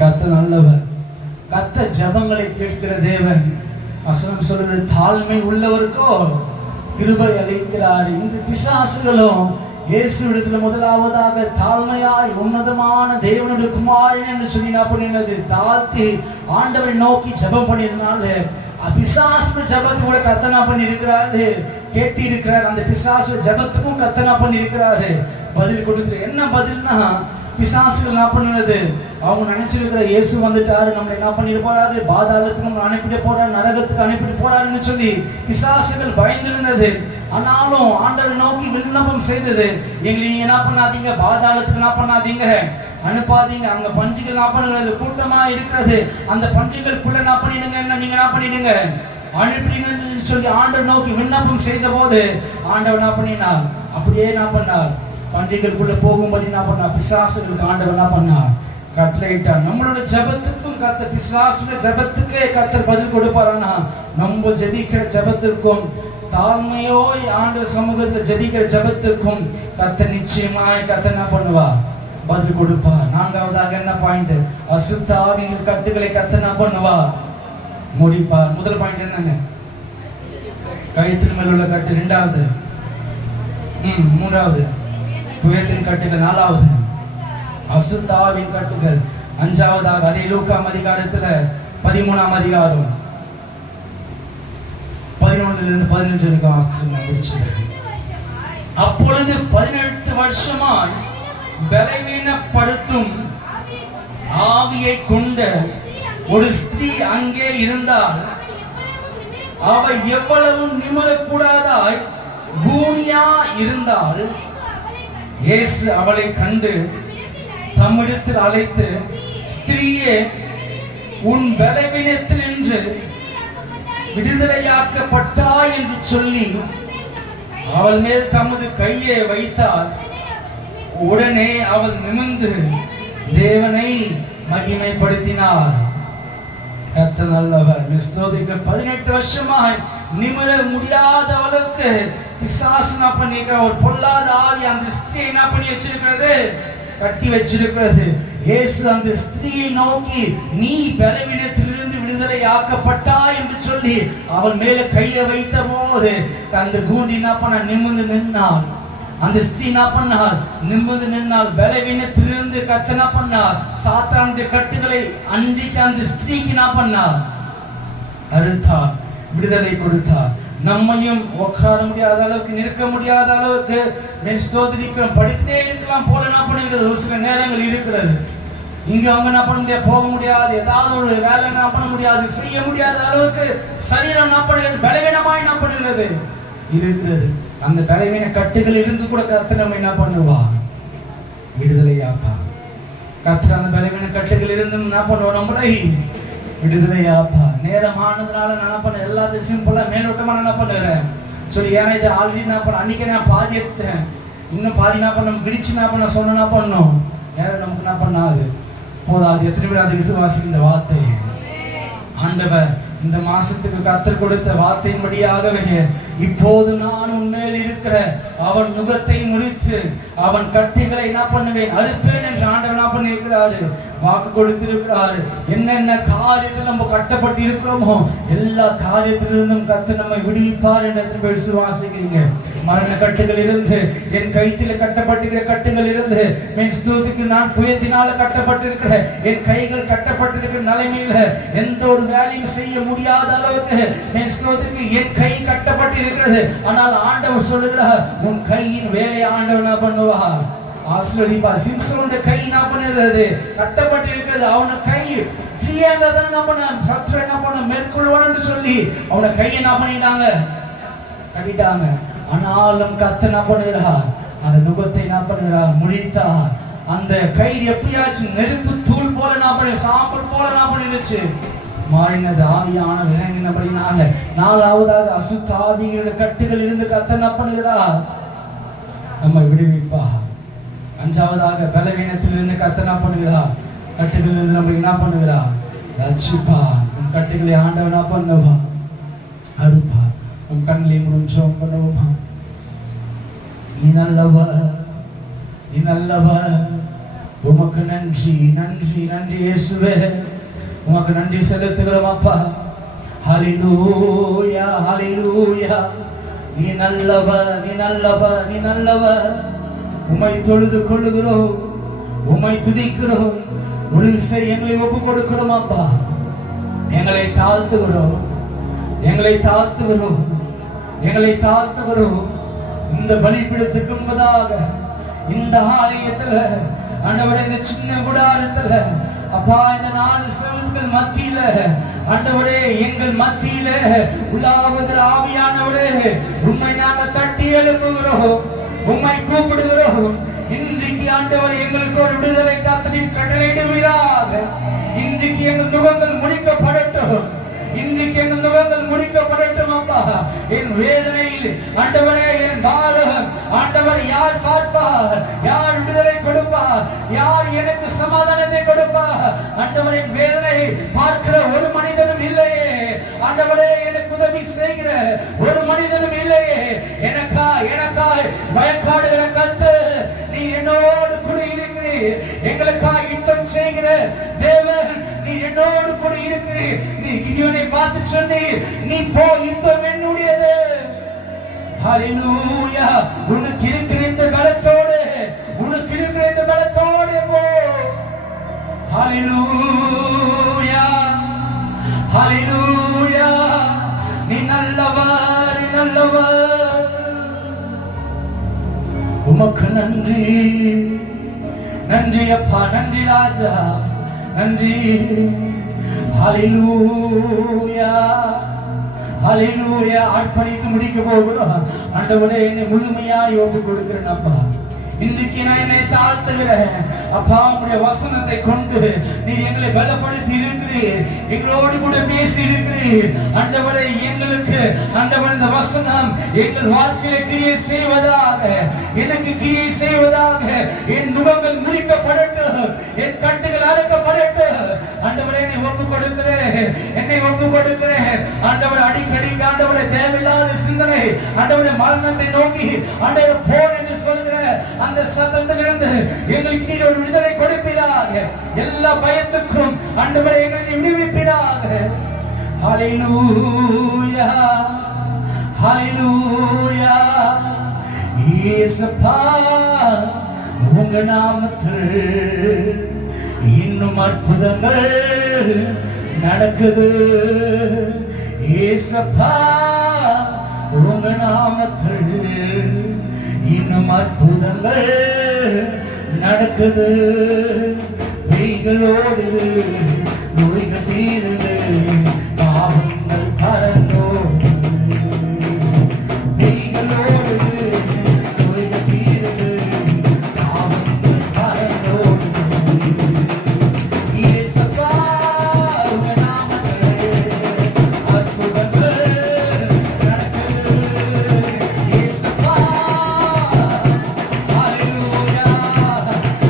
கர்த்தர் நல்லவர். கர்த்தர் ஜெபங்களை கேட்கிற தேவன். வசனம் சொல்றது, தாழ்மை உள்ளவருக்கோ கிருபை அளிக்கிறார். இந்த பிசாசுகளும் இயேசுவிடத்துல முதலாவதாக தாழ்மையாய் உன்னதமான தேவனுடைய குமாரன் என்று சொல்லி என்ன பண்ணினது? தாழ்த்தி ஆண்டவரை நோக்கி ஜெபம் பண்ணிருந்தால பிசாசு ஜெபத்து கூட கர்த்தனா பண்ணி இருக்கிறாரு, கேட்டி இருக்கிறார். அந்த பிசாசு ஜெபத்துக்கும் கர்த்தனா பண்ணி இருக்கிறாரு, பதில் கொடுத்து. என்ன பதில்னா, பிசாசுகள் என்ன பண்ணுறது? அவங்க நினைச்சிருக்கிற இயேசு வந்துட்டாரு, நம்மளை என்ன பண்ணிட்டு போறாரு? பாதாளத்துக்கு நம்ம அனுப்பிட்டு போறாரு, நரகத்துக்கு அனுப்பிட்டு போறாருன்னு சொல்லி பிசாசுகள் பயந்திருந்தது. ஆனாலும் ஆண்டவரை நோக்கி விண்ணப்பம் செய்தது, எங்களை என்ன பண்ணாதீங்க, பாதாளத்துக்கு என்ன பண்ணாதீங்க, அனுப்பாதீங்க. அங்க பன்றிகள் என்ன பண்ணுறது? கூட்டமா இருக்கிறது. அந்த பன்றிகளுக்குள்ள என்ன பண்ணிடுங்க, என்ன நீங்க என்ன பண்ணிடுங்க, அனுப்பிடுங்கன்னு சொல்லி ஆண்டவர் நோக்கி விண்ணப்பம் செய்த போது ஆண்டவர் என்ன பண்ணினார்? அப்படியே என்ன பண்ணார்? பன்றிகளுக்குள்ள போகும்போது என்ன பண்ணா? பிசாசுகளுக்கு ஆண்டவர் என்ன பண்ணார்? கட்டளையிட்டார். நம்மளோட ஜெபத்துக்கும் கர்த்தர், பிசாசுடைய ஜெபத்துக்கே கர்த்தர் பதில் கொடுப்பாரானா, நம்ம ஜெபிக்கிற ஜெபத்திற்கும் தாழ்மையோய் ஆண்டவர் சமூகத்தில் ஜெபிக்கிற ஜெபத்திற்கும் கர்த்தர் நிச்சயமாய் கர்த்தர் என்ன பண்ணுவா? பதில் கொடுப்பார். 4வதாக என்ன பாயிண்ட்? அசுத்த ஆவியின் கட்டுகளை கர்த்தர் என்ன பண்ணுவா? முடிப்பார். முதல் பாயிண்ட் என்னங்க? கயிற்றின் மேல் உள்ள கட்டு. 2வது 3வது புயத்தின் கட்டுகள். 4வது அசுத்தாவின் கட்டுகள். 5வதாக அதே லூக்காம் அதிகாரத்துல 13ஆம் அதிகாரம் 11 வரைக்கும் வாசிச்சு. அப்பொழுது 18 வருஷமாய் பலவீனப்படுத்தும் ஆவியை கொண்ட ஒரு ஸ்திரீ அங்கே இருந்தால், அவள் எவ்வளவு நிமிரக்கூடாதாய் பூனியா இருந்தால், இயேசு அவளை கண்டு தம்மிடத்தில் அழைத்து, ஸ்திரீயே, உன் பலவீனத்தில் நின்று விடுதலையாக்கப்பட்டாய் என்று சொல்லி அவள் மேல் தமது கையை வைத்தார். உடனே அவள் நிமிர்ந்து தேவனை மகிமைப்படுத்தினார். கர்த்தர் நல்லவர். 18 வருஷமாய் நிமிர முடியாத அளவுக்கு பிசாசு என்ன பண்ணிருக்கிற ஒரு பொல்லாத ஆவி அந்த ஸ்திரீயை என்ன பண்ணி வச்சிருக்கிறது? கட்டி வச்சிருக்கிறது. இயேசு அந்த ஸ்திரீயை நோக்கி, நீ பலவீனத்திலிருந்து விடுதலை ஆக்கப்பட்டாய் என்று சொல்லி அவள் மேல கையை வைத்த போது அந்த கூண்டி என்ன பண்ண? நிமிர்ந்து நின்றாள். அந்த ஸ்திரீ என்ன பண்ணார்? நிமிர்ந்து நின்னால். பலவீனத்திலிருந்து கர்த்தர் என்ன பண்ணார்? சாத்தானுடைய கட்டுகளை அன்றைக்கு அந்த ஸ்திரீக்கு என்ன பண்ணார்? அறுத்தார், விடுதலை கொடுத்தார். நம்மையும் உட்கார முடியாத அளவுக்கு, நிற்க முடியாத அளவுக்கு ஸ்தோத்திரிக்கிறோம். படித்தே இருக்கலாம் போல என்ன பண்ணுகிறது ஒரு சில நேரங்கள் இருக்கிறது. இங்க அவங்க என்ன பண்ண முடியாது, போக முடியாது, ஏதாவது ஒரு வேலை என்ன பண்ண முடியாது, செய்ய முடியாத அளவுக்கு சரீரம் என்ன பண்ணுகிறது, பலவீனமாய் என்ன பண்ணுகிறது இருக்கிறது. அந்த பலவீன கட்டுகள் இருந்து கூட கர்த்தர் நம்ம என்ன பண்ணுவா? விடுதலையாப்பா. கர்த்தர் அந்த பலவீன கட்டுகள் இருந்து என்ன பண்ணுவோம்? நம்மளை விடுதலையாப்பா. நேரம் ஆனதுனால நான் என்ன பண்ண எல்லாத்தையும் சிம்பிளா மேலோட்டமா என்ன பண்ணுறேன் சொல்லி, ஏன்னா இது ஆல்ரெடி என்ன பண்ண அன்னைக்கு நான் பாதி எடுத்தேன், இன்னும் பாதி என்ன பண்ண பிடிச்சு என்ன பண்ண சொன்னா பண்ணோம், நேரம் நமக்கு என்ன பண்ணாது போதாது. எத்தனை பேர் அது விசுவாசிக்கிற இந்த வார்த்தை? ஆண்டவர் இந்த மாசத்துக்கு கர்த்தர் கொடுத்த வார்த்தையின்படியாகவே இப்போது நான் உண்மையில் இருக்கிற அவன் நுகத்தை முறித்து அவன் கட்டிகளை என்ன பண்ணுவேன், அறுப்பேன் என்று ஆண்டவர் என்ன பண்ணியிருக்கிறாரு, வாக்கு கொடுத்திருக்கிறாரு. என்னென்ன காரியத்தில் நம்ம கட்டப்பட்டு இருக்கிறோமோ எல்லா காரியத்திலிருந்தும் கர்த்தர் நம்மை விடுவிப்பார் என்று எத்தனை பேர் விசுவாசிக்கிறீங்க? மரண கட்டுகள் இருந்து, என் கைத்தில கட்டப்பட்டிருக்கிற கட்டுகள் இருந்து, என் ஸ்தோத்திற்கு நான் புயத்தினால கட்டப்பட்டிருக்கிற என் கைகள் கட்டப்பட்டிருக்கிற நிலைமையில எந்த ஒரு வேலையும் செய்ய முடியாத அளவுக்கு என் ஸ்தோத்திற்கு என் கை கட்டப்பட்டிருக்கிறது. ஆனால் ஆண்டவர் சொல்லுகிறார், உன் கையின் வேலை ஆண்டவர் என்ன பண்ணுவார்? ஆசீர்வதிப்பா. சிம்சோனுடைய கை என்ன பண்ணுறது? கட்டப்பட்டிருக்கிறது. அவன கை ஃப்ரீயா இருந்தா என்ன பண்ண, சத்ரு என்ன பண்ண மேற்கொள்வான்னு சொல்லி அவன கையை என்ன பண்ணிட்டாங்க, கட்டிட்டாங்க. ஆனாலும் கர்த்தர் என்ன பண்ணுகிறார்? அந்த நுகத்தை என்ன பண்ணுகிறார்? முழித்தார். அந்த கை எப்படியாச்சு நெருப்பு தூள் போல என்ன பண்ணி, சாம்பல் போல என்ன பண்ணிடுச்சு, மாறினது. ஆவியான விளங்கினபடினால நாலாவதாக அசுத்த ஆவிகளுடைய கட்டுகள் இருந்து கர்த்தர் என்ன பண்ணுகிறார்? நம்மை விடுவிப்பா. அஞ்சாவதாக பலவீனத்திலிருந்து கர்த்தர் என்ன பண்ணுகிறார்? கட்டுகளில் இருந்து நம்ம என்ன பண்ணுகிறார்? ரட்சிப்பா. உன் கட்டுகளை ஆண்டவர் என்ன பண்ணுவா? அறுப்பா. உன் கண்களை முடிஞ்சோம் பண்ணுவோமா? நீ நல்லவர், நீ நல்லவர். உமக்கு நன்றி, நன்றி, நன்றி இயேசுவே. உமக்கு நன்றி செலுத்துகிறோம் அப்பா. ஹல்லேலூயா, ஹல்லேலூயா. நீ நல்லவர், நீ நல்லவர், நீ நல்லவர். உம்மை தொழுது கொள்ளுகிறோம், உம்மை துதிக்கிறோம். உதவி செய்ய எங்களை ஒப்பு கொடுக்கிறோம் அப்பா. எங்களை தாழ்த்துகிறோம், எங்களை தாழ்த்துகிறோம், எங்களை தாழ்த்துகிறோம். இந்த பலிபீடத்துக்கு முன்பதாக இந்த ஆலயத்துல ஆண்டவரே, இந்த சின்ன குடாரத்துல அப்பா, இந்த 4 செவுத்துகள் மத்தியில ஆண்டவரே, எங்கள் மத்தியில உலாவுகிற ஆவியானவரே, உம்மை நாங்கள் தட்டி எழுப்புகிறோம், உம்மை கூப்பிடுகிறோம். இன்றைக்கு ஆண்டவரே, எங்களுக்கு ஒரு விடுதலை கர்த்தரின் கட்டளையிடுவீராக. இன்றைக்கு எங்கள் நுகங்கள் முடிக்கப்படட்டும், இன்றைக்கு எங்கள் நுகங்கள் முடிக்கப்படட்டும் அப்பா. என் வேதனையில் ஆண்டவரே, என் பாலகம் ஆண்டவர் யார் பார்ப்பார்? யார் விடுதலை கொடுப்பார்? யார் எனக்கு சமாதானத்தை கொடுப்பார்? ஆண்டவரே, என் வேதனை பார்க்கிற ஒரு மனிதனும் இல்லையே. ஆண்டவரே, எனக்கு உதவி செய்கிற ஒரு மனிதனும் இல்லையே. எனக்காய் வயக்காடுகிற கர்த்தர் நீ என்னோடு கூட இருக்கிறீர். எங்களுக்காக யுத்தம் செய்கிற தேவன் நீ என்னோடு கூட இருக்கிறீர். நீ கிதியோனை பார்த்து சொன்னீர், நீ போ, யுத்தம் என்னுடையது. ஹல்லேலூயா. உனக்கு இருக்கிற இந்த பலத்தோடு, உனக்கு இருக்கிற இந்த பலத்தோடு போ. ஹல்லேலூயா, ஹல்லேலூயா. நீ நல்லவர், நீ நல்லவர். உமக்கு நன்றி, நன்றி அப்பா, நன்றி ராஜா, நன்றி. ஹல்லேலூயா, ஹல்லேலூயா. அர்ப்பணித்து முடிக்க போகிறோம். ஆண்டவரே, என்னை முழுமையாய் ஒப்பு கொடுக்கிறேன் அப்பா. இன்றைக்கு நான் என்னை தாழ்த்துகிறேன் அப்பா. உங்களுடைய வசனத்தை கொண்டு நீர் எங்களை பலப்படுத்தி இருக்கிறீர், எங்களோடு கூட பேசி இருக்கிறீர். ஆண்டவரே, எங்களுக்கு ஆண்டவரே, இந்த வசனம் எங்கள் வாழ்க்கையில கிரியை செய்வதாக, எனக்கு கிரியை செய்வதாக. என் நுகங்கள் முடிக்கப்படட்டும், என் கட்டுகள் அறுக்கப்படட்டும். ஆண்டவரே, என்னை ஒப்பு கொடுக்கிறேன், என்னை ஒப்பு கொடுக்கிறேன். ஆண்டவர், அடிக்கடி ஆண்டவரே, தேவையில்லாத சிந்தனை ஆண்டவரே, மரணத்தை நோக்கி ஆண்டவர் போன் என்று சொல்கிற அந்த சத்தத்திலிருந்து எங்களுக்கு நீர் ஒரு விடுதலை கொடுப்பீராக. எல்லா பயத்துக்கும் ஆண்டவரே, எங்களை விடுவிப்பீராக. ஹல்லேலூயா, ஹல்லேலூயா. இயேசப்பா உங்க நாமத்தில் இன்னும் அற்புதங்கள் நடக்குது. இயேசப்பா உங்க நாமத்தில் இன்னும் அற்புதங்கள் நடக்குது. பேய்களோடு நோய்கள் தீருது, பாவங்கள் பறந்தோடு. பேய்களோடு நோய்கள் தீருது, பாவங்கள் பறந்தோடு. இயேசப்பா உங்க நாமத்தில் அற்புதங்கள் நடக்குது. இயேசப்பா ஹல்லேலூயா.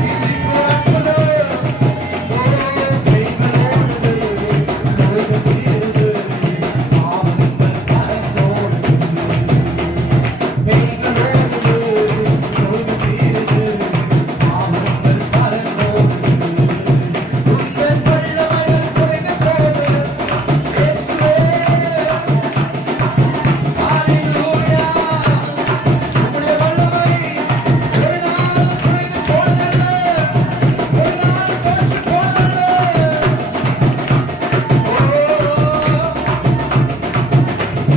இன்னைக்கு அற்புதம். ஓ பேய்களோடு நோய்கள் தீருது, பாவங்கள் பறந்தோடு. பேய்களோடு நோய்கள் தீருது, பாவங்கள் பறந்தோடு. உங்கள் வல்லமைகள் குறைந்த போது இயேசுவே ஹல்லேலூயா. உம்முடைய வல்லமை ஒரு நாளும் குறைந்து போனதல்ல, ஒரு நாளும் தோற்று போனதல்ல.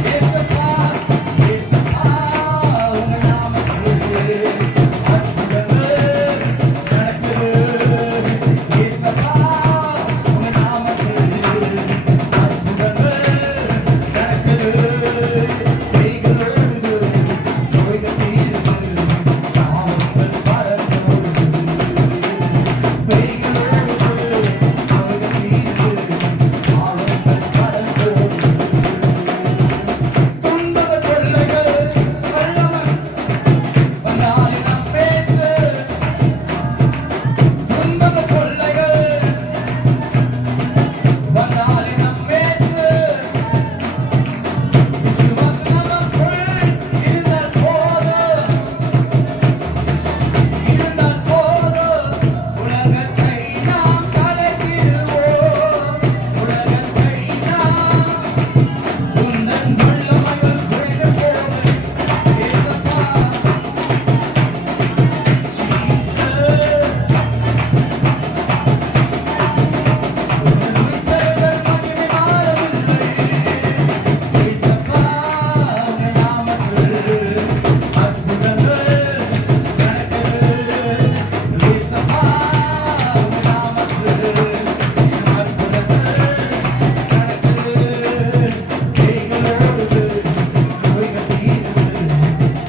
இயேசப்பா இயேசப்பா உங்க நாமத்தில் அற்புதங்கள் நடக்குது. இயேசப்பா உங்க நாமத்தில் அற்புதங்கள் நடக்குது. பேய்களோடு நோய்கள் தீருது, பாவங்கள் பறந்தோடுது. பேய்களோடு நோய்கள் தீருது, பாவங்கள் பறந்தோடுது. துன்பத தொல்லைகள் வல்லவன் வந்தாலும் நம் பேசு. துன்பத தொல்லைகள் வந்தாலும் நம் பேசு. விசுவாசம் நமக்குள் இருந்தால் போதும், உலகத்தை நாம் கலக்கிடுவோம். உலகத்தை நாம் உந்தன் வல்லமைகள் குறைந்து போது. இயேசப்பா ஜீசஸ் உயிர்த்தெழுதல் மகிமை மாறவில்லை. இயேசப்பா உங்க நாமத்தில் அற்புதங்கள் நடக்குது. இயேசப்பா உங்க நாமத்தில் அற்புதங்கள் நடக்குது. பேய்களோடு நோய்கள் தீருது,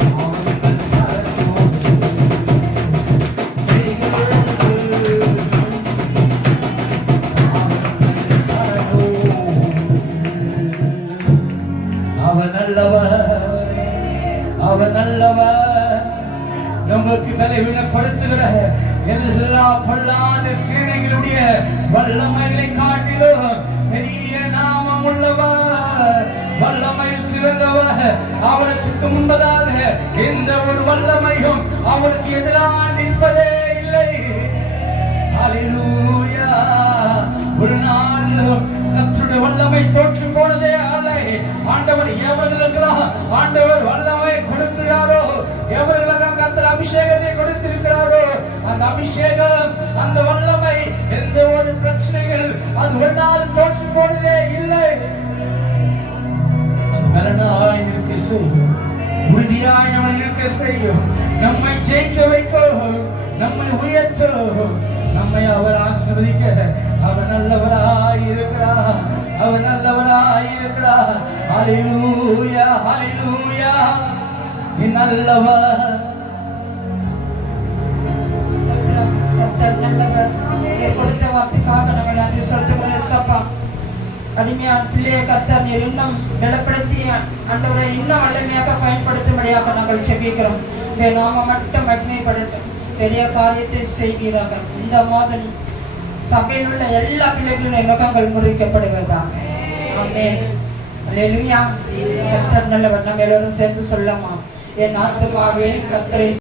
பாவங்கள் பறந்தோடுது. அவர் நல்லவர். நமக்கு பலவீனப்படுத்துகிற எல்லா பொல்லாத சேனைகளுடைய வல்லமைகளை காட்டிலும் பெரிய நாமம் உள்ளவர், வல்லமையில் சிறந்தவர். அவருக்கு முன்பதாக எந்த ஒரு வல்லமையும் அவருக்கு எதிராக நிற்பதே இல்லை. ஹல்லேலூயா. ஒரு நாளும் கர்த்தருடைய வல்லமை தோற்று போனதே இல்லை. ஆண்டவர் எவர்களுக்கெல்லாம் ஆண்டவர் வல்லமை கொடுக்கிறாரோ, எவர்களுக்கெல்லாம் கர்த்தர் அபிஷேகத்தை கொடுத்திருக்கிறாரோ, அந்த அபிஷேகம் அந்த வல்லமை எந்த ஒரு பிரச்சனைகள் அது ஒரு நாளும் தோற்று போனதே இல்லை. அது பலனாய் இருக்க செய்யும், உறுதியாய் நம்மை இருக்க செய்யும், நம்மை ஜெயிக்க வைக்கும், நம்மை உயர்த்தும், நம்மை அவர் ஆசீர்வதிக்க அவர் நல்லவராய் இருக்கிறார். அவர் நல்லவராய் இருக்கிறார். ஹல்லேலூயா ஹல்லேலூயா. நீ நல்லவர். கர்த்தர் நல்லவர். நீர் கொடுத்த வார்த்தைக்காக நாங்கள் நன்றி செலுத்துகிறோம் ஏசப்பா. அடிமையா பிள்ளையை கர்த்தர் நீர் இன்னும் பலப்படுத்தி ஆண்டவரை இன்னும் வல்லமையாக பயன்படுத்தும்படியாக நாங்கள் செபிக்கிறோம். இந்த நாம மட்டும் மகிமைப்படட்டும். பெரிய காரியத்தை செய்வீராக. இந்த மாதம் சபையில் உள்ள எல்லா பிள்ளைகளின் நோக்கங்கள் முறிக்கப்படுவதாக. ஆமென். அல்லேலூயா. கர்த்தர் நல்லவர். நம்ம எல்லாரும் சேர்ந்து சொல்லலாம். என் ஆத்துமாவே கர்த்தரை